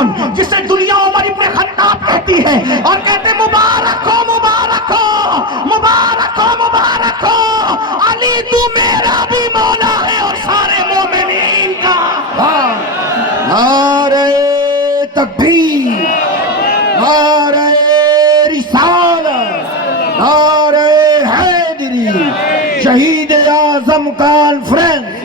کون جسے دنیا عمر ابن خطاب کہتی ہے اور کہتے مبارک ہو مبارک ہو مبارک ہو مبارک ہو، علی تو میرا بھی مولا ہے اور سارے مومنین کا۔ نعرہ تکبیر، نعرہ رسالت، نعرہ حیدری، شہید اعظم کانفرنس۔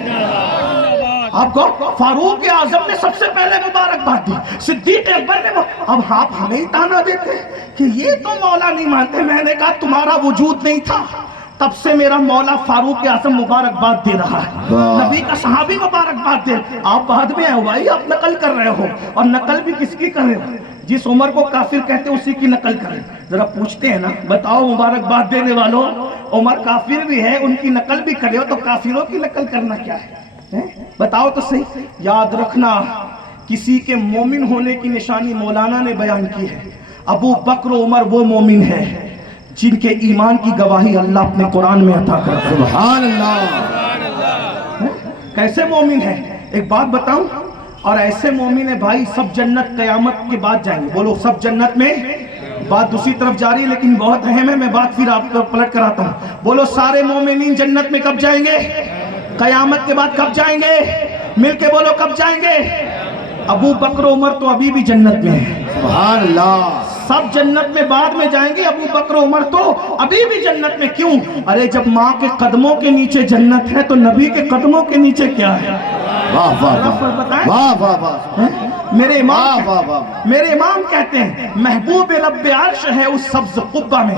آپ کو فاروق اعظم نے سب سے پہلے مبارکباد دی، صدیق اکبر نے، اب آپ ہمیں ہی تانا دیتے کہ یہ تو مولا نہیں مانتے۔ میں نے کہا تمہارا وجود نہیں تھا تب سے میرا مولا فاروق اعظم مبارکباد دے رہا ہے، نبی کا صحابی مبارکباد دے۔ آپ بعد میں آئے بھائی، آپ نقل کر رہے ہو، اور نقل بھی کس کی کر رہے ہو؟ جس عمر کو کافر کہتے اسی کی نقل کریں۔ ذرا پوچھتے ہیں نا، بتاؤ مبارکباد دینے والوں، عمر کافر بھی ہے، ان کی نقل بھی کرے ہو تو کافروں کی نقل کرنا کیا ہے؟ بتاؤ تو صحیح۔ یاد رکھنا، کسی کے مومن ہونے کی نشانی مولانا نے بیان کی ہے۔ ابو بکر و عمر وہ مومن ہے جن کے ایمان کی گواہی اللہ اپنے قرآن میں عطا کرتا ہے۔ سبحان اللہ۔ کیسے مومن ہے؟ ایک بات بتاؤں، اور ایسے مومن ہے بھائی سب جنت قیامت کے بعد جائیں گے۔ بولو سب جنت میں، بات دوسری طرف جاری ہے لیکن بہت اہم ہے، میں بات پھر آپ کو پلٹ کراتا ہوں۔ بولو سارے مومنین جنت میں کب جائیں گے؟ قیامت کے بعد کب جائیں گے؟ مل کے بولو کب جائیں گے؟ ابو بکر و عمر تو ابھی بھی جنت میں ہیں۔ سبحان اللہ۔ سب جنت میں بعد میں جائیں گے، ابو بکر و عمر تو ابھی بھی جنت میں۔ کیوں؟ ارے جب ماں کے قدموں کے نیچے جنت ہے تو نبی کے قدموں کے نیچے کیا ہے؟ واہ واہ واہ واہ واہ واہ۔ میرے امام کہتے ہیں محبوب رب عرش ہے اس سبز قبہ میں،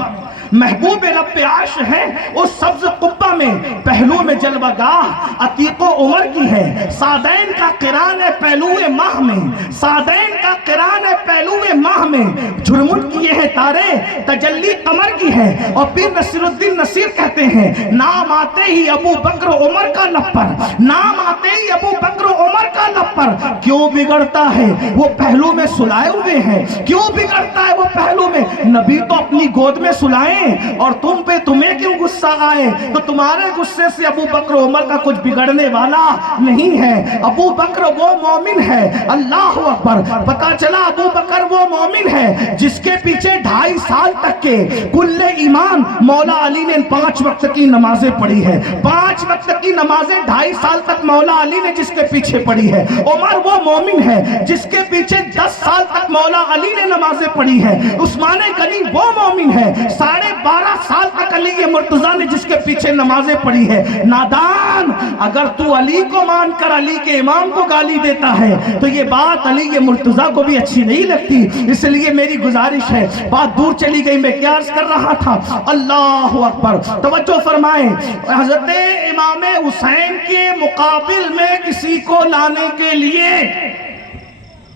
محبوب رب عرش ہے اس سبز قبہ میں، پہلو میں جلوہ گاہ عتیق و عمر کی ہے، سعدین کا قران ہے پہلو ماہ میں، سعدین کا قران ہے پہلو ماہ میں، جھرمٹ کیے ہیں تارے تجلی قمر کی ہے۔ اور پھر نصیر الدین نصیر کہتے ہیں نام آتے ہی ابو بکر و عمر کا لب پر، نام آتے ہی ابو بکر و عمر کا لب پر، کیوں بگڑتا ہے وہ پہلو میں سلائے ہوئے ہیں، کیوں بگڑتا ہے وہ پہلو میں؟ نبی تو اپنی گود میں سلائیں، اور تم پہ تمہیں کیوں غصہ آئے؟ تو تمہارے غصے سے ابو بکر و عمر کا کچھ بگڑنے والا نہیں ہے۔ ابو بکر وہ مومن ہے، اللہ اکبر۔ پتا چلا ابو بکر وہ مومن ہے جس کے پیچھے 2.5 سال تک کے کل ایمان مولا علی نے 5 وقت کی نمازیں پڑھی ہے، 5 وقت کی نمازیں 2.5 سال تک مولا علی نے جس کے پیچھے پڑھی ہے۔ عمر وہ مومن ہے جس کے پیچھے 10 سال تک مولا علی نے نمازیں پڑھی ہے۔ عثمان غنی وہ مومن ہے 12.5 سال تک علی مرتضیٰ نے جس کے پیچھے نمازیں پڑھی ہے۔ نادان، اگر تو علی کو مان کر علی کے امام کو گالی دیتا ہے تو یہ بات علی مرتضیٰ کو بھی اچھی نہیں لگتی۔ اس لیے میری گزارش ہے، بات دور چلی گئی، میں کیا عرض کر رہا تھا؟ اللہ اکبر، توجہ فرمائیں۔ حضرت امام حسین کے مقابل میں کسی کو لانے کے لیے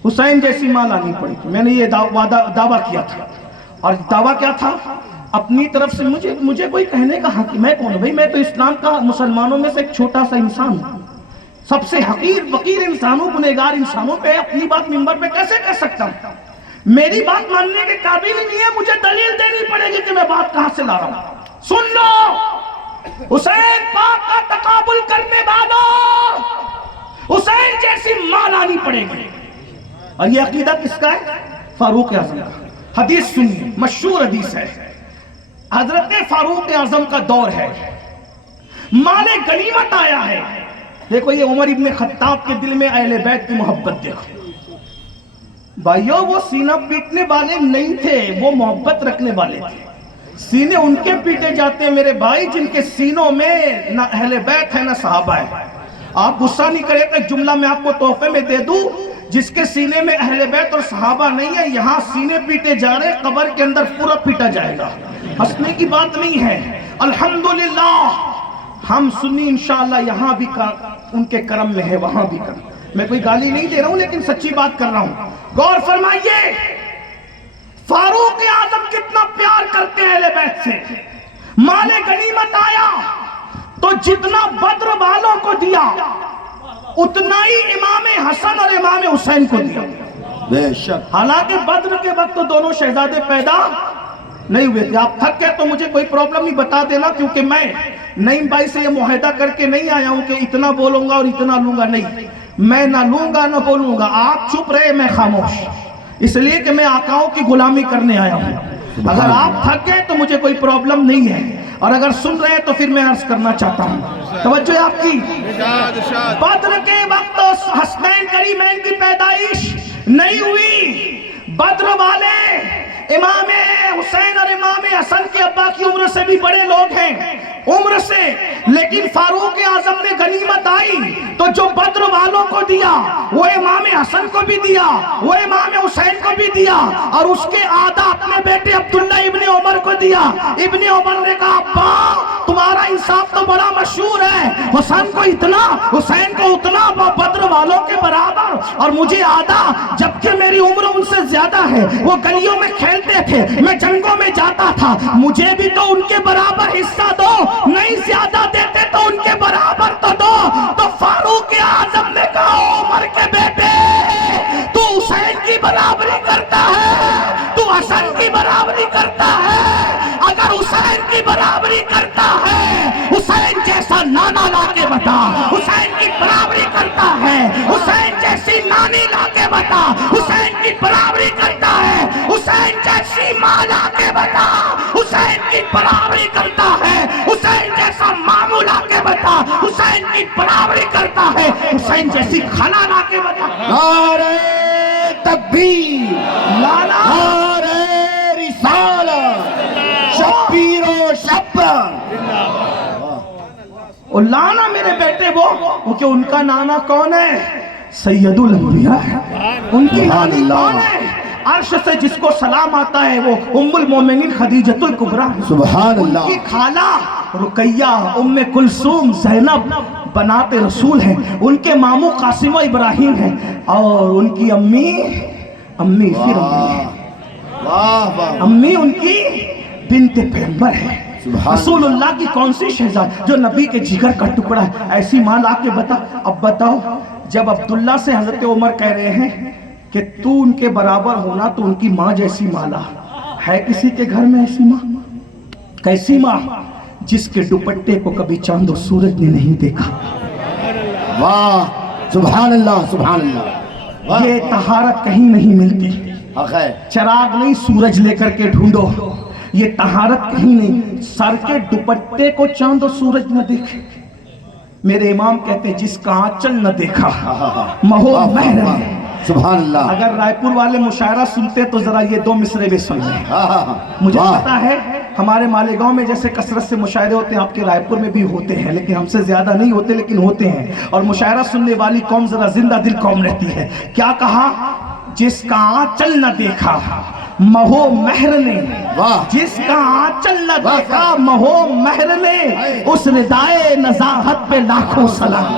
حسین جیسی ماں لانی پڑی تھی۔ میں نے یہ دعویٰ کیا تھا، اور دعویٰ کیا تھا؟ اپنی طرف سے مجھے کوئی کہنے کا حق، میں کون ہوں بھائی؟ میں تو اسلام کا مسلمانوں میں سے ایک چھوٹا سا انسان ہوں، سب سے حقیر فقیر انسانوں، گنہگار انسانوں پہ اپنی بات منبر پہ کیسے کہہ سکتا ہوں؟ میری بات ماننے کے قابل ہی نہیں ہے، مجھے دلیل دینی پڑے گی کہ میں بات کہاں سے لا رہا ہوں۔ سن لو، حسین پاک کا تقابل کرنے والوں، حسین جیسی ماں لانی پڑے گی۔ اور یہ عقیدہ کس کا ہے؟ فاروق اعظم کا۔ حدیث سنیے، مشہور حدیث ہے، حضرت فاروق اعظم کا دور ہے، مال غنیمت آیا ہے۔ دیکھو یہ عمر ابن خطاب کے دل میں اہل بیت کی محبت دیکھو بھائیو، وہ سینہ پیٹنے والے نہیں تھے، وہ محبت رکھنے والے تھے۔ سینے ان کے پیٹے جاتے ہیں میرے بھائی جن کے سینوں میں نہ اہل بیت ہے نہ صحابہ ہے۔ آپ غصہ نہیں کرے تو ایک جملہ میں آپ کو تحفے میں دے دوں، جس کے سینے میں اہل بیت اور صحابہ نہیں ہے، یہاں سینے پیٹے جا رہے، قبر کے اندر پورا پیٹا جائے گا۔ ہنسنے کی بات نہیں ہے۔ الحمدللہ ہم سنی انشاءاللہ یہاں بھی ان کے کرم میں ہے، وہاں بھی کرم۔ میں کوئی گالی نہیں دے رہا ہوں لیکن سچی بات کر رہا ہوں۔ غور فرمائیے فاروق اعظم کتنا پیار کرتے ہیں اہل بیت سے۔ مال غنیمت آیا تو جتنا بدر والوں کو دیا اتنا ہی امام حسن اور امام حسین کو دیا۔ بے شک۔ حالانکہ بدر کے وقت تو دونوں شہزادے پیدا نہیں ہوئے تھے۔ آپ تھک گئے تو مجھے کوئی پرابلم نہیں، بتا دینا، کیونکہ میں نعیم بھائی سے یہ معاہدہ کر کے نہیں آیا ہوں کہ اتنا بولوں گا اور اتنا لوں گا، نہیں۔ میں نہ لوں گا نہ بولوں گا، آپ چپ رہے میں خاموش، اس لیے کہ میں آقاؤں کی غلامی کرنے آیا ہوں۔ اگر آپ تھک گئے تو مجھے کوئی پرابلم نہیں ہے، اور اگر سن رہے ہیں تو پھر میں عرض کرنا چاہتا ہوں، توجہ آپ کی۔ بدر کے وقت حسنین کریمین کی پیدائش نہیں ہوئی، بدر والے امام حسین اور امام حسن کے ابا کی عمر سے بھی بڑے لوگ ہیں، عمر سے، لیکن فاروق اعظم نے غنیمت آئی تو جو بدر والوں کو دیا وہ امام حسن کو بھی دیا، وہ امام حسین کو بھی دیا، اور اس کے آدھا اپنے بیٹے عبداللہ ابن عمر کو دیا۔ ابن عمر نے کہا ابا تمہارا انصاف تو بڑا مشہور ہے، حسن کو اتنا حسین کو اتنا، بدر والوں کے برابر، اور مجھے آدھا، جبکہ میری عمر ان سے زیادہ ہے، وہ گلیوں میں کھیلتے تھے، میں جنگوں میں جاتا تھا، مجھے بھی تو ان کے برابر حصہ دو، نہیں زیادہ دیتے تو ان کے برابر تو دو۔ تو فاروق اعظم نے کہا عمر کے بیٹے تو حسین کی برابری کرتا ہے، تو حسن کی برابری کرتا ہے، اگر حسین کی برابری کرتا ہے حسین جیسا نانا لا کے بتا، حسین کی برابری کرتا ہے حسین جیسی نانی لا کے بتا، حسین کی برابری کرتا ہے حسین جیسی ماں لا کے بتا، حسین کی برابری کرتا ہے حسین جیسا مامو لا کے بتا، حسین کی برابری کرتا ہے حسین جیسی خالہ لا کے بتا۔ نعرہ تکبیر، لانا نعرہ رسالت، شبیر و شبر۔ اور لانا میرے بیٹے وہ کہ ان کا نانا کون ہے؟ سید الانبیاء ہے، ان کی نانی کون ہے؟ عرش سے جس کو سلام آتا ہے وہ ام المومنین خدیجۃ الکبریٰ، سبحان اللہ۔ ان کی خالہ رقیہ، ام کلثوم، زینب بنات رسول ہیں، ان کے ماموں قاسم و ابراہیم ہیں، اور ان کی امی پھر واہ واہ، امی ان کی بنت پیغمبر ہے، سبحان رسول اللہ کی کون سی شہزاد جو نبی کے جگر کا ٹکڑا ہے، ایسی ماں لا کے بتا۔ اب بتاؤ، جب عبداللہ سے حضرت عمر کہہ رہے ہیں کہ تو ان کے برابر ہونا تو ان کی ماں جیسی ماں لا، ہے کسی کے گھر میں ایسی ماں؟ کیسی ماں؟ جس کے دوپٹے کو کبھی چاند و سورج نے نہیں دیکھا۔ واہ، سبحان اللہ سبحان اللہ، واہ، یہ طہارت کہیں نہیں ملتی، حق ہے، چراغ نہیں سورج لے کر کے ڈھونڈو، یہ طہارت کہیں نہیں، سر کے دوپٹے کو چاند و سورج نہ دیکھے۔ میرے امام کہتے ہیں جس کا آنچل نہ دیکھا مہو مہر ہے۔ سبحان اللہ۔ اگر رائے پور والے مشاعرہ سنتے تو ذرا یہ دو مصرے بھی سن لیں۔ مجھے پتا ہے ہمارے مالیگاؤں میں جیسے کثرت سے مشاعرے ہوتے ہیں، آپ کے رائے پور میں بھی ہوتے ہیں، لیکن ہم سے زیادہ نہیں ہوتے، لیکن ہوتے ہیں، اور مشاعرہ سننے والی قوم ذرا زندہ دل قوم رہتی ہے۔ کیا کہا؟ جس کا آنچل نہ دیکھا مہو مہر نے، جس کا آنچل نہ دیکھا مہو مہر نے، اس ردائے نزاہت پہ لاکھوں سلام۔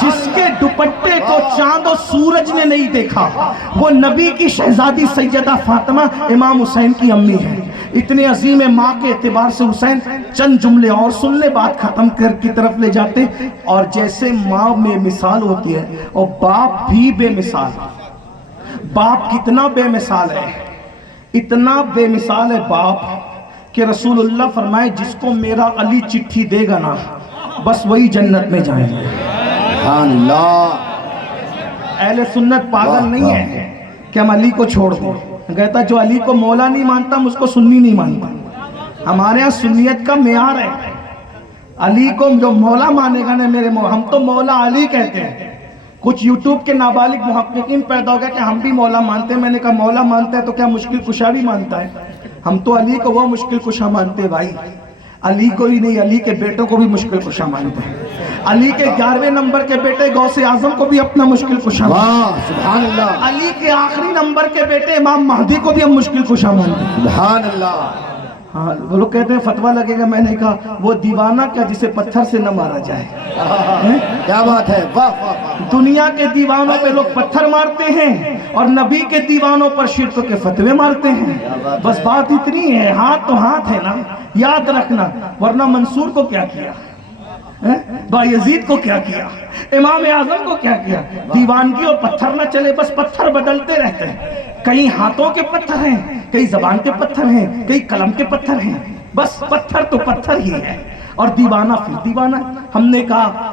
جس کے دوپٹے کو چاند و سورج نے نہیں دیکھا وہ نبی کی شہزادی سیدہ فاطمہ امام حسین کی امی ہے۔ اتنے عظیم ماں کے اعتبار سے حسین چند جملے اور سن لے، بات ختم کر کی طرف لے جاتے۔ اور جیسے ماں میں مثال ہوتی ہے اور باپ بھی بے مثال، باپ کتنا بے مثال ہے، اتنا بے مثال ہے باپ کہ رسول اللہ فرمائے جس کو میرا علی چٹھی دے گا نا بس وہی جنت میں جائیں گے۔ سبحان اللہ۔ اہل سنت پاگل نہیں ہے کہ ہم علی کو چھوڑ دیں، کہتا جو علی کو مولا نہیں مانتا ہم اس کو سنی نہیں مانتا۔ ہمارے ہاں سنیت کا معیار ہے، علی کو جو مولا مانے گا نا میرے ہم تو مولا علی کہتے ہیں۔ کچھ یوٹیوب کے نابالغ محققین پیدا ہو گیا کہ ہم بھی مولا مانتے ہیں۔ میں نے کہا مولا مانتا ہے تو کیا مشکل کشا بھی مانتا ہے؟ ہم تو علی کو وہ مشکل کشا مانتے بھائی، علی کو ہی نہیں علی کے بیٹوں کو بھی مشکل کشا مانتے ہیں، علی کے 11ویں نمبر کے بیٹے غوث اعظم کو بھی اپنا مشکل کشا مانتے ہیں، واہ، سبحان اللہ، علی کے آخری نمبر کے بیٹے امام مہدی کو بھی ہم مشکل کشا مانتے ہیں۔ سبحان اللہ۔ ہاں وہ لوگ کہتے ہیں فتویٰ لگے گا، میں نے کہا وہ دیوانہ کیا جسے پتھر سے نہ مارا جائے۔ کیا بات ہے، واہ واہ واہ۔ دنیا کے دیوانوں پہ لوگ پتھر مارتے ہیں اور نبی کے دیوانوں پر شرک کے فتوے مارتے ہیں۔ بس بات اتنی ہے، ہاتھ تو ہاتھ ہے نا، یاد رکھنا، ورنہ منصور کو کیا کیا، بایزید کو کیا کیا، امام اعظم کو کیا کیا۔ دیوانگی اور پتھر نہ چلے، بس پتھر بدلتے رہتے ہیں، کئی ہاتھوں کے پتھر ہیں، کئی زبان کے پتھر ہیں، کئی قلم کے پتھر ہیں، بس پتھر تو پتھر ہی ہے، اور دیوانہ پھر دیوانہ۔ ہم نے کہا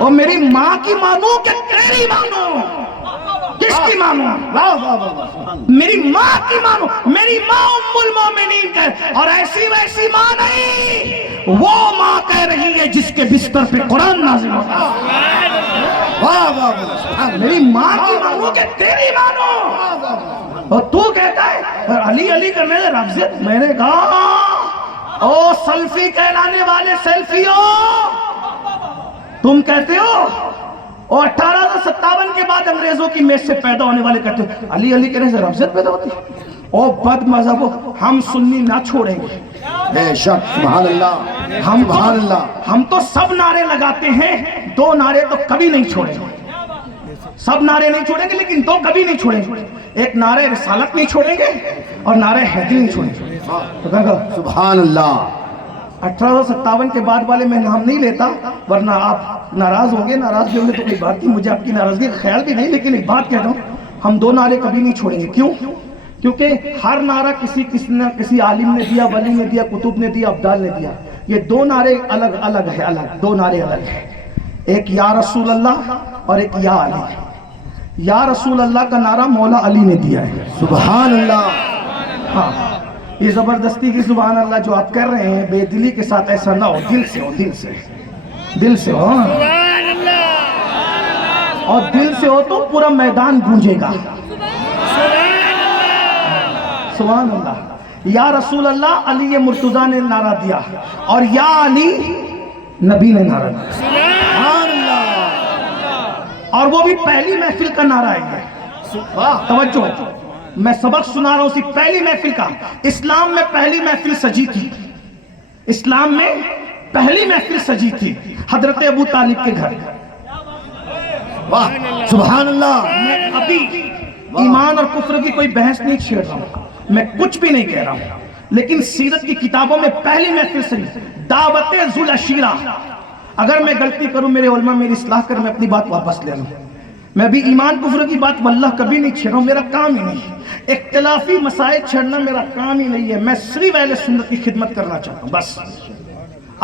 اور میری ماں کی مانوں کہ تیری مانوں؟ کس کی مانوں؟ واہ واہ واہ واہ سبحان اللہ میری ماں کی مانوں. میری ماں ام المومنین ہے، اور ایسی ویسی ماں نہیں، وہ ماں کہہ رہی ہے جس کے بستر پہ قرآن نازل ہوتا ہے. واہ واہ واہ سبحان اللہ میری ماں کی مانوں کہ تیری مانوں؟ اور تو کہتا ہے علی علی کرنے دے رفضت. میں نے کہا او سلفی کہلانے والے سیلفیوں، تم کہتے ہو اور 1857 کے بعد انگریزوں کی میز سے پیدا ہونے والے کہتے ہو علی علی کہنے سے رفضت پیدا ہوتی ہے. او بد مذہب، ہم سنی نہ چھوڑیں گے. بے شک سبحان اللہ سبحان اللہ. ہم تو سب نعرے لگاتے ہیں، 2 نعرے تو کبھی نہیں چھوڑیں گے. سب نعرے نہیں چھوڑیں گے لیکن 2 کبھی نہیں چھوڑیں گے. ایک نعرے رسالت نہیں چھوڑیں گے اور نعرے حیدری نہیں چھوڑیں گے. تو کہا سبحان اللہ 1857 کے بعد والے میں نام نہیں لیتا ورنہ آپ ناراض ہوں گے. ناراض بھی ہوں گے تو کوئی بات نہیں، مجھے آپ کی ناراضگی کا خیال بھی نہیں، لیکن ایک بات کہہ رہا ہوں، ہم 2 نعرے کبھی نہیں چھوڑیں گے. کیوں؟ کیونکہ ہر نعرہ کسی عالم نے دیا، ولی نے دیا، کتب نے دیا، ابدال نے دیا. یہ 2 نعرے الگ الگ ہے، الگ 2 نعرے الگ ہیں. ایک یا رسول اللہ اور ایک یا علی. یا رسول اللہ کا نعرہ مولا علی نے دیا ہے. سبحان اللہ. ہاں یہ زبردستی کی سبحان اللہ جو آپ کر رہے ہیں بے دلی کے ساتھ ایسا نہ ہو، دل سے ہو، دل سے دل سے ہو. اور دل سے ہو تو پورا میدان گونجے گا. سبحان اللہ. یا رسول اللہ علی مرتضیٰ نے نعرہ دیا اور یا علی نبی نے نعرہ دیا. سبحان اللہ. اور وہ بھی پہلی محفل کا نعرہ ہے. توجہ، میں سبق سنا رہا ہوں اسی پہلی محفل کا. اسلام میں پہلی محفل سجی تھی، اسلام میں پہلی محفل سجی تھی حضرت ابو طالب کے گھر. واہ سبحان اللہ. میں ابھی ایمان اور کفر کی کوئی بحث نہیں چھیڑ رہا ہوں، میں کچھ بھی نہیں کہہ رہا ہوں، لیکن سیرت کی کتابوں میں پہلی محفل سجی دعوت ذوالعشیرہ. اگر میں غلطی کروں میرے علماء میری اصلاح کر، میں اپنی بات واپس لے لوں. میں بھی ایمان کفر کی بات واللہ کبھی نہیں چھیڑ رہا ہوں، میرا کام ہی نہیں. اختلافی مسائل چھیڑنا میرا کام ہی نہیں ہے. میں صرف اہل سنت کی خدمت کرنا چاہتا ہوں بس.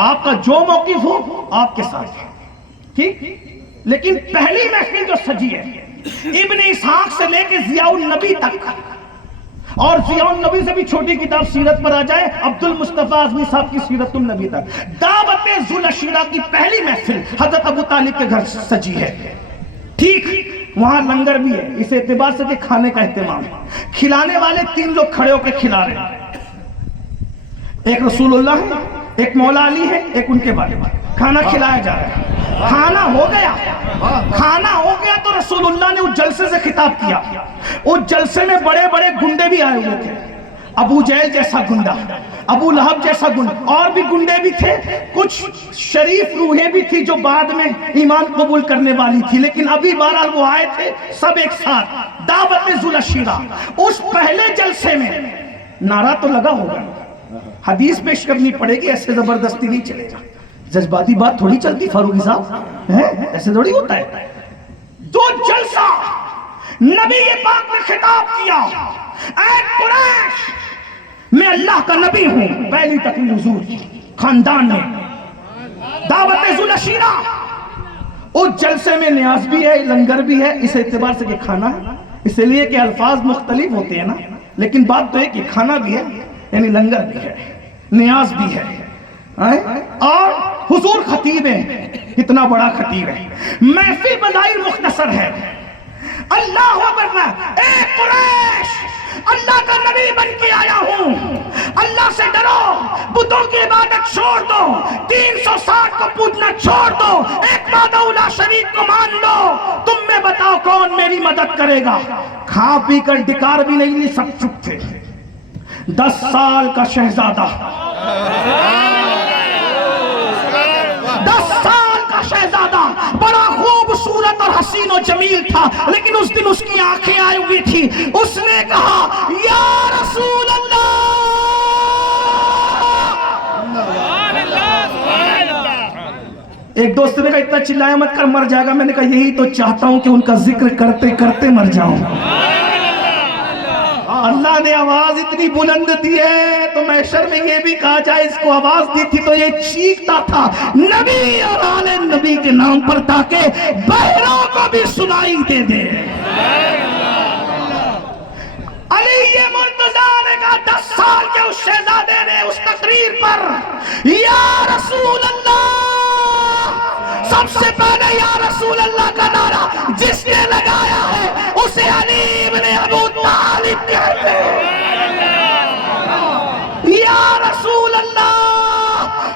آپ کا جو موقف ہو آپ کے ساتھ ہے، ٹھیک. لیکن پہلی محفل جو سجی ہے ابن اسحاق سے لے کے ضیاء النبی تک، اور ضیاء النبی سے بھی چھوٹی کتاب سیرت پر آ جائے عبد المصطفیٰ اعظمی صاحب کی سیرت النبی تک، دعوت ذوالعشیرہ کی پہلی محفل حضرت ابو طالب کے گھر سجی ہے. ٹھیک، وہاں لنگر بھی ہے اس اعتبار سے کہ کھانے کا اہتمام ہے. کھلانے والے 3 لوگ کھڑے ہو کے کھلا رہے ہیں. ایک رسول اللہ ہے، ایک مولا علی ہے، ایک ان کے والد. کھانا کھلایا جا رہا ہے. کھانا ہو گیا تو رسول اللہ نے اس جلسے سے خطاب کیا. اس جلسے میں بڑے بڑے گنڈے بھی آئے ہوئے تھے. ابو جہل جیسا گنڈا، ابو لہب جیسا گنڈا، اور بھی گنڈے بھی تھے. کچھ شریف روحیں بھی تھی جو بعد میں ایمان قبول کرنے والی تھی، لیکن ابھی بہرحال وہ آئے تھے سب ایک ساتھ. دعوت ذوالعشیرہ اس پہلے جلسے میں نعرہ تو لگا ہوگا، حدیث پیش کرنی پڑے گی، ایسے زبردستی نہیں چلے گا. جذباتی بات تھوڑی چلتی فاروقی صاحب، ایسے تھوڑی ہوتا ہے. جو جلسہ نبی پاک نے خطاب کیا، اے قریش میں اللہ کا نبی ہوں، پہلی تقریر حضور کی خاندان میں دعوت ذوالعشیرہ. اس جلسے میں نیاز بھی ہے، لنگر بھی ہے، اس اعتبار سے کہ کھانا ہے، اس لیے کہ الفاظ مختلف ہوتے ہیں نا، لیکن بات تو ہے کہ کھانا بھی ہے، یعنی لنگر بھی ہے، نیاز بھی ہے. اور حضور خطیب ہے، اتنا بڑا خطیب ہے. محفل بظاہر مختصر ہے. اللہ اکبر، اے قریش اللہ کا نبی بن کے آیا ہوں، اللہ سے ڈرو، بتوں کی عبادت چھوڑ دو، 360 کو پوجنا چھوڑ دو، ایک وحدہ لا شریک کو مان لو. تم میں بتاؤ کون میری مدد کرے گا. کھا پی کر ڈکار بھی نہیں لی، سب چپ تھے. 10 سال کا شہزادہ، 10 سال کا شہزادہ بڑا خوبصورت اور حسین و جمیل تھا، لیکن اس دن اس کی آنکھیں آئی ہوئی تھی. اس نے کہا یا رسول اللہ. ایک دوست نے کہا اتنا چلایا مت کر، مر جائے گا. میں نے کہا یہی تو چاہتا ہوں کہ ان کا ذکر کرتے کرتے مر جاؤں. اللہ نے آواز اتنی بلند دی ہے تو محشر میں یہ بھی کہا جائے اس کو آواز دی تھی تو یہ چیختا تھا نبی اور آل نبی کے نام پر تاکہ بہروں کو بھی سنائی دے دے۔ علی مرتضیٰ نے کہا 10 سال کے اس شہزادے نے اس تقریر پر یا رسول اللہ، سب سے پہلے یا رسول اللہ کا نعرہ جس نے لگایا ہے اسے علی بن ابو طالب کہتے ہیں، یا رسول اللہ۔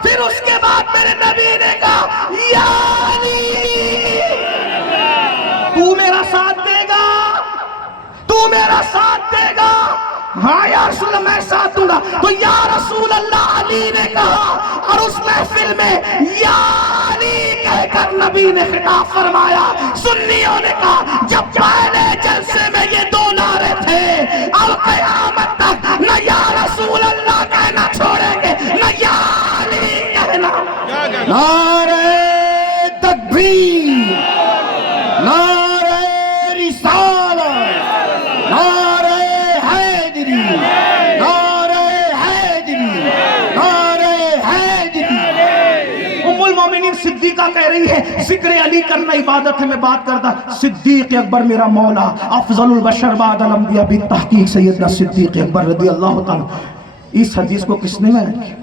پھر اس کے بعد میرے نبی نے کہا یا علی، تو میرا ساتھ دے گا، تو میرا ساتھ دے گا؟ ہاں یا رسول اللہ میں ساتھ دوں گا۔ تو یا رسول اللہ علی نے کہا، اور اس محفل میں یا علی کہہ کر نبی نے خطاب فرمایا۔ سنیوں نے کہا جب پہلے جلسے میں یہ 2 نعرے تھے اب قیامت تک نہ یا رسول اللہ کہنا چھوڑیں گے نہ یا علی کہنا۔ نعرہ تکبیر، نعرہ رسالت، نعرہ حیدری، نعرہ حیدری، نعرہ حیدری۔ ام المومنین صدیقہ کہہ رہی ہے ذکر علی کرنا عبادت ہے، میں بات کرتا صدیق اکبر میرا مولا، افضل البشر بعد الانبیاء بالتحقیق سیدنا صدیق اکبر رضی اللہ تعالیٰ۔ اس حدیث کو کس نے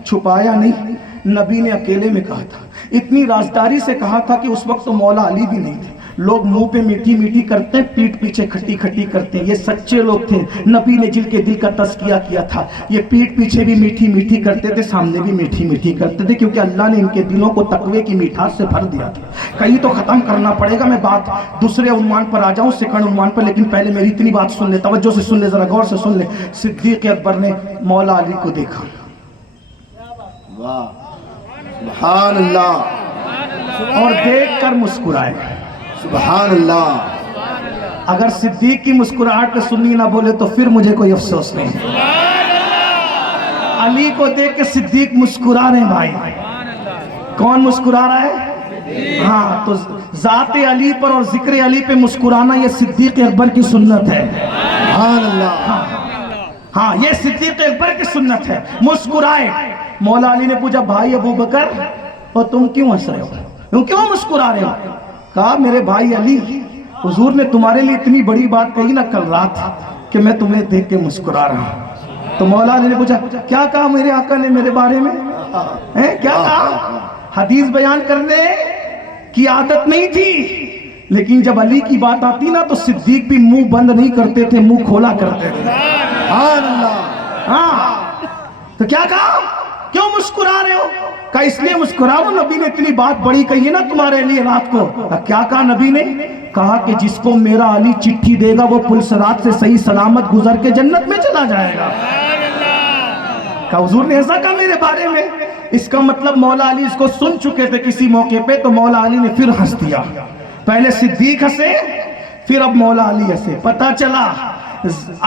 چھپایا نہیں، نبی نے اکیلے میں کہا تھا، اتنی رازداری سے کہا تھا کہ اس وقت تو مولا علی بھی نہیں تھے۔ لوگ منہ پہ میٹھی میٹھی کرتے ہیں، پیٹ پیچھے کھٹی کھٹی کرتے ہیں، یہ سچے لوگ تھے۔ نبی نے جن کے دل کا تزکیہ کیا تھا، یہ پیٹ پیچھے بھی میٹھی میٹھی کرتے تھے، سامنے بھی میٹھی میٹھی کرتے تھے، کیونکہ اللہ نے ان کے دلوں کو تقوی کی میٹھاس سے بھر دیا تھا۔ کہیں تو ختم کرنا پڑے گا، میں بات دوسرے عنوان پر آ جاؤں، سیکنڈ عنوان پر، لیکن پہلے میری اتنی بات سن لے، توجہ سے سن لے، ذرا غور سے سن لے۔ صدیق اکبر نے مولا علی کو دیکھا، واہ سبحان اللہ، اور دیکھ کر مسکرائے۔ سبحان اللہ۔ اگر صدیق کی مسکراہٹ پہ سنی نہ بولے تو پھر مجھے کوئی افسوس نہیں۔ علی کو دیکھ کے صدیق مسکرا رہے ہیں بھائی۔ کون مسکرا رہا ہے؟ ہاں، تو ذات علی پر اور ذکر علی پہ مسکرانا یہ صدیق اکبر کی سنت ہے۔ سبحان اللہ۔ ہاں، یہ صدیق اکبر کی سنت ہے، مسکرائے۔ مولا علی نے پوچھا بھائی ابو بکر، اور تم کیوں ہنس رہے ہو، تم کیوں مسکرا رہے ہو؟ کہا میرے بھائی علی، حضور نے تمہارے لیے اتنی بڑی بات کہی نا کل رات کہ میں تمہیں دیکھ کے مسکرا رہا ہوں۔ تو مولا علی نے پوچھا کیا کہا میرے آقا نے میرے بارے میں؟ کیا کہا؟ حدیث بیان کرنے کی عادت نہیں تھی، لیکن جب علی کی بات آتی نا تو صدیق بھی منہ بند نہیں کرتے تھے، منہ کھولا کرتے تھے۔ سبحان اللہ۔ ہاں، تو کیا کہا؟ کیوں مسکرا رہے ہو؟ کہا اس لیے مسکراؤ، نبی نے اتنی بات بڑی کہی ہے نا تمہارے لیے رات کو۔ کیا کہا نبی نے؟ کہا کہ جس کو میرا علی چٹھی دے گا وہ پل صراط سے صحیح سلامت گزر کے جنت میں چلا جائے گا۔ کہا حضور نے ایسا کہا میرے بارے میں؟ اس کا مطلب مولا علی اس کو سن چکے تھے کسی موقع پہ، تو مولا علی نے پھر ہنس دیا۔ پہلے صدیق ہنسے، پھر اب مولا علی ہنسے۔ پتہ چلا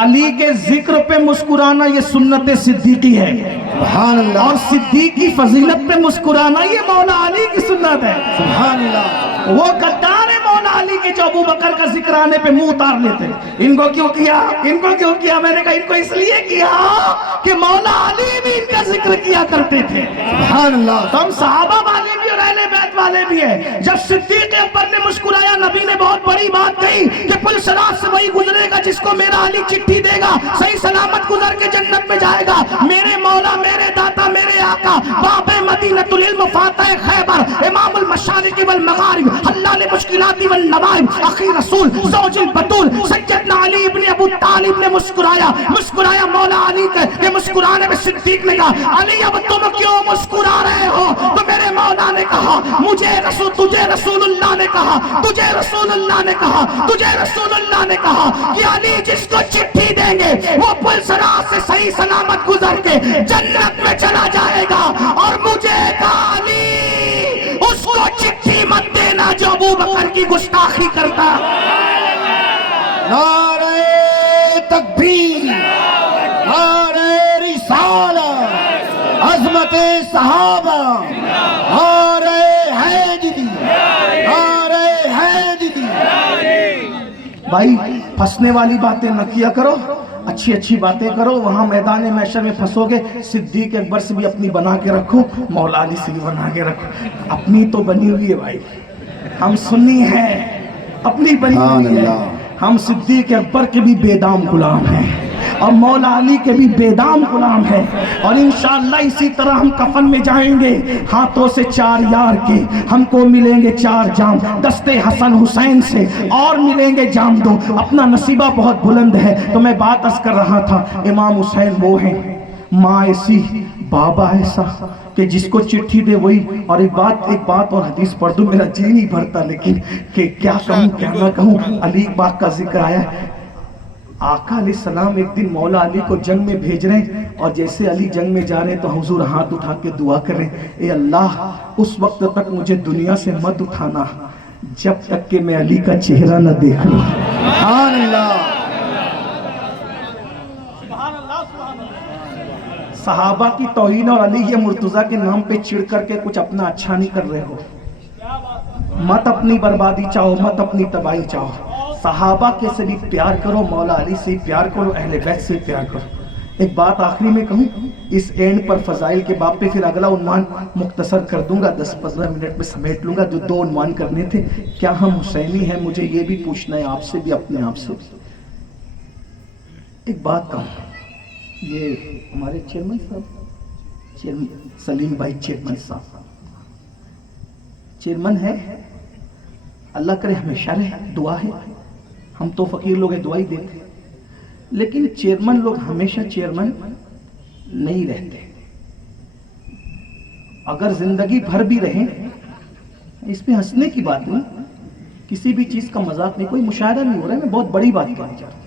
علی کے ذکر پہ مسکرانا یہ سنت صدیقی ہے، سبحان اللہ۔ اور صدیق کی فضیلت پہ مسکرانا یہ مولا علی کی سنت ہے۔ سبحان اللہ۔ وہ غدار ہے مولا علی کے جو ابو بکر کا ذکر آنے پہ منہ اتار لیتے۔ ان کو کیوں کیا؟ ان کو کیوں کیا؟ میں نے کہا ان کو اس لیے کیا کہ مولا علی بھی ان کا ذکر کیا کرتے تھے۔ سبحان اللہ۔ تو ہم صحابہ والے بھی اور اہل بیت والے بھی ہیں۔ جب صدیق اکبر نے مسکرایا، نبی نے بہت بڑی بات کہی کہ پل صراط سے وہی گزرے گا جس کو میرا علی چٹھی دے گا، صحیح سلامت گزر کے جنت میں جائے گا۔ میرے مولا، میرے داتا، میرے آقا، باب مدینۃ العلم، فاتح خیبر، امام المشارق والمغارب، حلال مشکلات والنوائب، اخی رسول، زوج البتول، سیدنا علی ابن ابو طالب نے مسکرایا۔ مسکرایا مولا علی کے مسکرانے میں صدیق نے کہا علی اب تم کیوں مسکرا رہے ہو؟ تو میرے مولا نے کہا تجھے رسول اللہ نے کہا، تجھے رسول اللہ نے کہا، تجھے رسول اللہ نے کہا کہ علی جس کو چٹھی دیں گے وہ پل صراط سے صحیح سلامت گزر کے جنت میں چلا جائے گا، اور مجھے کہا علی اس کو چٹھی مت دینا جو ابو بکر کی گستاخی کرتا۔ نعرہ تکبیر، نعرہ رسالت، عظمت صحابہ، نعرہ حیدری، نعرہ حیدری۔ بھائی پھنسنے والی باتیں نہ کیا کرو، اچھی اچھی باتیں کرو، وہاں میدان محشر میں پھنسو گے۔ صدیق اکبر سے بھی اپنی بنا کے رکھو، مولا علی سے بھی بنا کے رکھو۔ اپنی تو بنی ہوئی ہے بھائی، ہم سنی ہیں، اپنی بنی ہوئی ہے۔ ہم صدیق اکبر کے بھی بے دام غلام ہیں اور مولا علی کے بھی بے دام غلام ہیں، اور انشاءاللہ اسی طرح ہم کفن میں جائیں گے ہاتھوں سے 4 یار کے، ہم کو ملیں گے 4 جام دستے حسن حسین سے، اور ملیں گے جام 2۔ اپنا نصیبہ بہت بلند ہے۔ تو میں بات عرض کر رہا تھا، امام حسین وہ ہیں، ماں ایسی بابا ایسا کہ جس کو چٹھی دے وہی۔ اور ایک بات اور حدیث پڑھ دوں، میرا جی نہیں بھرتا لیکن کہ کیا کہوں کیا نہ کہوں۔ علی پاک کا ذکر آیا ہے، آقا علیہ السلام ایک دن مولا علی کو جنگ میں بھیج رہے ہیں، اور جیسے علی جنگ میں جا رہے ہیں تو حضور ہاتھ اٹھا کے دعا کر رہے ہیں، اے اللہ اس وقت تک مجھے دنیا سے مت اٹھانا جب تک کہ میں علی کا چہرہ نہ دیکھ لوں۔ سبحان اللہ۔ صحابہ کی توہین اور علی مرتضیٰ کے نام پہ چڑھ کر کے کچھ اپنا اچھا نہیں کر رہے ہو، مت اپنی بربادی چاہو، مت اپنی تباہی چاہو۔ صحابہ کے سے بھی پیار کرو، مولا علی سے پیار کرو، اہل بیت سے پیار کرو۔ ایک بات آخری میں کہوں، اس اینڈ پر فضائل کے باب پہ پھر اگلا عنوان مختصر کر دوں گا، 10-15 منٹ میں سمیٹ لوں گا، جو 2 عنوان کرنے تھے۔ کیا ہم حسینی ہیں؟ مجھے یہ بھی پوچھنا ہے آپ سے بھی، اپنے آپ سے بھی۔ ایک بات کہوں، یہ ہمارے چیئرمین صاحب، سلیم بھائی چیئرمین صاحب چیئرمین ہے، اللہ کرے ہمیشہ رہے، دعا ہے، ہم تو فقیر لوگ ہیں، دعا ہی دیتے، لیکن چیئرمین لوگ ہمیشہ چیئرمین نہیں رہتے۔ اگر زندگی بھر بھی رہیں، اس پہ ہنسنے کی بات نہیں، کسی بھی چیز کا مذاق نہیں، کوئی مشاہدہ نہیں ہو رہا ہے، میں بہت بڑی بات کہنا چاہتا ہوں۔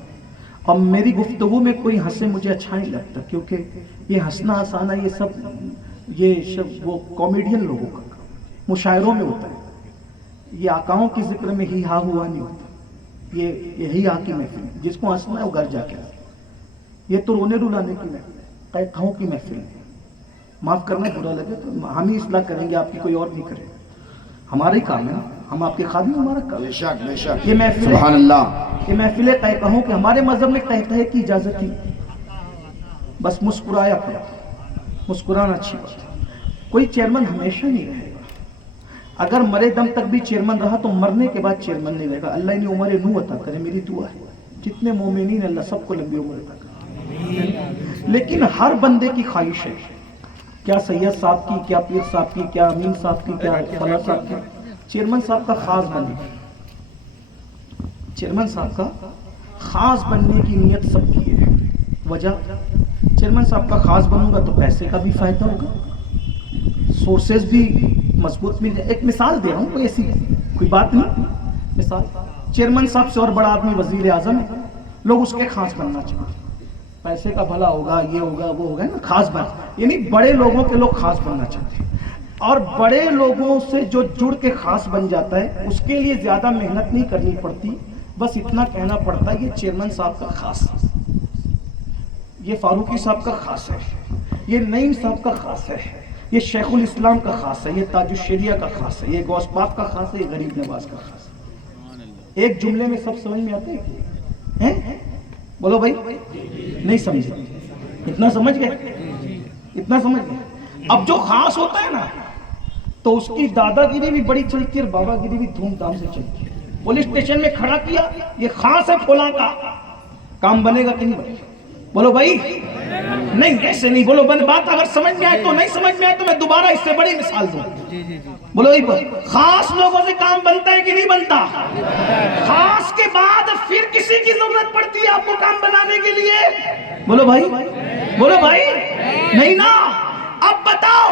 اور میری گفتگو میں کوئی ہنسے مجھے اچھا نہیں لگتا، کیونکہ یہ ہنسنا ہنسانا یہ سب وہ کامیڈین لوگوں کا مشاعروں میں ہوتا ہے، یہ آقاؤں کی ذکر میں ہی ہا ہوا نہیں ہوتا، یہی آ کی محفل، جس کو ہنسنا ہے وہ گھر جا کے، یہ تو رونے رلانے کی محفل، قہقہوں کی محفل ہے۔ معاف کرنا برا لگے تو ہم ہی اصلاح کریں گے، آپ کی کوئی اور نہیں کرے گا، ہمارا ہی کام ہے، ہم آپ کے خادم، ہمارا کام ہے۔ بے شک یہ محفل، سبحان اللہ، یہ محفل قہقہوں کہ ہمارے مذہب میں قہقہے کی اجازت تھی، بس مسکرایا پڑا، مسکرانا اچھی بات ہے۔ کوئی چیئرمین ہمیشہ نہیں رہے گا، اگر مرے دم تک بھی چیئرمین رہا تو مرنے کے بعد چیئرمین نہیں رہے گا۔ اللہ انہیں عمر نو عطا کرے، میری دعا ہے، جتنے مومنین اللہ سب کو لمبی عمر عطا کرے۔ لیکن ہر بندے کی خواہش ہے، کیا سید صاحب کی، کیا پیر صاحب کی، کیا امین صاحب کی، کیا فلاں صاحب کی، چیئرمین صاحب کا خاص بنے، چیئرمین صاحب کا خاص بننے کی نیت سب کی ہے۔ وجہ، چیئرمین صاحب کا خاص بنوں گا تو پیسے کا بھی فائدہ ہوگا، سورسز بھی مضبوط مل جائے۔ ایک مثال دے رہا ہوں، کوئی ایسی کوئی بات نہیں، مثال، چیئرمین صاحب سے اور بڑا آدمی وزیر اعظم ہے، لوگ اس کے خاص بننا چاہتے ہیں، پیسے کا بھلا ہوگا، یہ ہوگا وہ ہوگا نا، خاص بن، یعنی بڑے لوگوں کے لوگ خاص بننا چاہتے ہیں، اور بڑے لوگوں سے جو جڑ کے خاص بن جاتا ہے اس کے لیے زیادہ محنت نہیں کرنی پڑتی، بس اتنا کہنا پڑتا ہے یہ چیئرمین صاحب کا خاص ہے، یہ فاروقی صاحب کا خاص ہے، یہ نعیم صاحب کا خاص ہے، یہ شیخ الاسلام کا خاص ہے، یہ تاج الشریعہ کا خاص ہے، یہ غوث پاک کا خاص ہے، یہ غریب نواز کا خاص ہے۔ ایک جملے میں سب سمجھ میں آتے ہیں؟ بولو بھائی، نہیں سمجھے؟ اتنا سمجھ گئے؟ اتنا سمجھ گئے؟ اب جو خاص ہوتا ہے نا تو اس کی دادا گیری بھی بڑی چلتی ہے اور بابا گیری بھی دھوم دھام سے چلتی ہے۔ پولیس اسٹیشن میں کھڑا کیا، یہ خاص ہے فلاں کا، کام بنے گا کہ نہیں بنے گا؟ بولو بھائی، نہیں ایسے نہیں بولو، بات اگر سمجھ میں آئے تو، نہیں سمجھ میں آئے تو میں دوبارہ اس سے بڑی مثال دوں۔ بولو خاص لوگوں سے کام بنتا ہے کہ نہیں بنتا؟ خاص کے بعد پھر کسی کی ضرورت پڑتی ہے آپ کو کام بنانے کے لیے؟ بولو بھائی، بولو بھائی، نہیں نا؟ اب بتاؤ،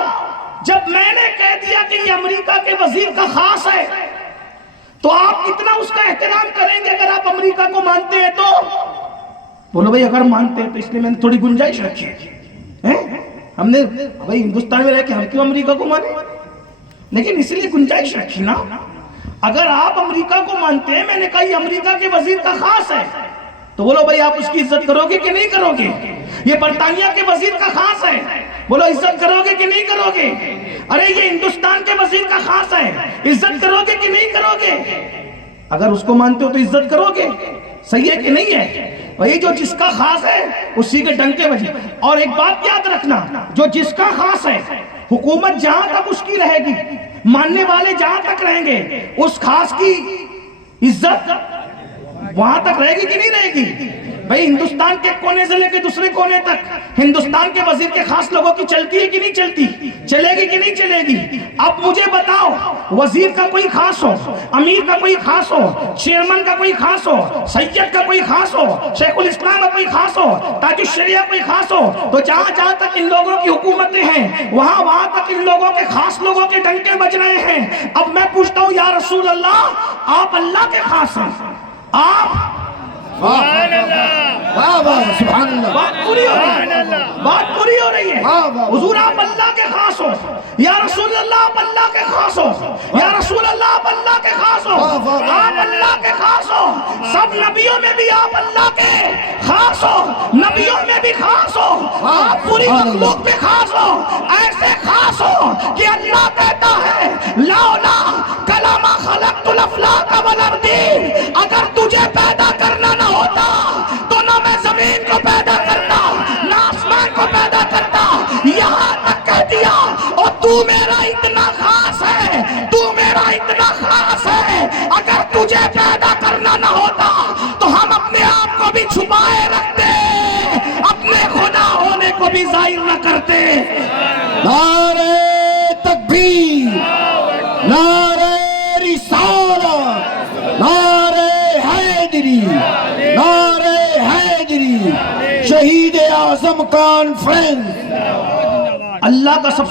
جب میں نے کہہ دیا کہ یہ امریکہ کے وزیر کا خاص ہے تو آپ کتنا اس کا احترام کریں گے اگر آپ امریکہ کو مانتے ہیں تو؟ بولو بھائی، اگر مانتے ہیں تو اس لیے میں نے تھوڑی گنجائش رکھی ہے، ہم نے بھائی ہندوستان میں رہ کے ہم کیوں امریکہ کو مانیں، لیکن اس لیے گنجائش رکھی نا، اگر آپ امریکہ کو مانتے ہیں، میں نے کہا یہ امریکہ کے وزیر کا خاص ہے تو بولو بھائی آپ اس کی عزت کرو گے کہ نہیں کرو گے؟ یہ برطانیہ کے وزیر کا خاص ہے، بولو عزت کرو گے کہ نہیں کرو گے؟ ارے یہ ہندوستان کے وزیر کا خاص ہے، عزت کرو گے کہ نہیں کرو گے؟ اگر اس کو مانتے ہو تو عزت کرو گے، صحیح ہے کہ نہیں ہے؟ وہی جو جس کا خاص ہے اسی کے ڈنکے بجے. اور ایک بات یاد رکھنا، جو جس کا خاص ہے حکومت جہاں تک اس کی رہے گی، ماننے والے جہاں تک رہیں گے، اس خاص کی عزت وہاں تک رہے گی کہ نہیں رہے گی؟ بھئی ہندوستان کے کونے سے لے کے دوسرے کونے تک ہندوستان کے وزیر کے خاص لوگوں کی چلتی ہے کہ نہیں چلتی؟ چلے گی کہ نہیں چلے گی؟ اب مجھے بتاؤ، وزیر کا کوئی خاص ہو، امیر کا کوئی خاص ہو، چیئرمین کا کوئی خاص ہو، سید کا کوئی خاص ہو، شیخ الاسلام کا کوئی خاص ہو، تاج الشریعہ کوئی خاص ہو، تو جہاں جہاں تک ان لوگوں کی حکومتیں ہیں وہاں تک ان لوگوں کے خاص لوگوں کے ڈنکے بج رہے ہیں. اب میں پوچھتا ہوں یا رسول اللہ، آپ اللہ کے خاص ہیں، آپ واہ واہ سبحان اللہ. بات پوری ہو رہی ہے، بات پوری ہو رہی ہے. حضور آپ اللہ کے خاص ہو، یا رسول اللہ آپ اللہ کے خاص ہو، یا رسول اللہ آپ اللہ کے خاص ہو، آپ اللہ کے خاص ہو. سب نبیوں میں بھی آپ اللہ کے خاص ہو، نبیوں میں بھی خاص ہو، آپ پوری مخلوق میں خاص ہو. ایسے خاص ہو کہ اللہ کہتا ہے لولا کلمہ خلقت الافلاک والارض، اگر تجھے پیدا کرنا نہ ہوتا تو نہ میں زمین کو پیدا کرتا نہ آسمان کو پیدا کرتا. یہاں تک کہہ دیا اور تو میرا اتنا خاص ہے، تو میرا اتنا خاص ہے، اگر تجھے پیدا کرنا نہ ہوتا تو ہم اپنے آپ کو بھی چھپائے رکھتے، اپنے خدا ہونے کو بھی ظاہر نہ کرتے. نعرہ تکبیر، نعرہ رسالت، نعرہ حیدری، نعرہ حیدری، شہید اعظم کانفرنس. اللہ کا سب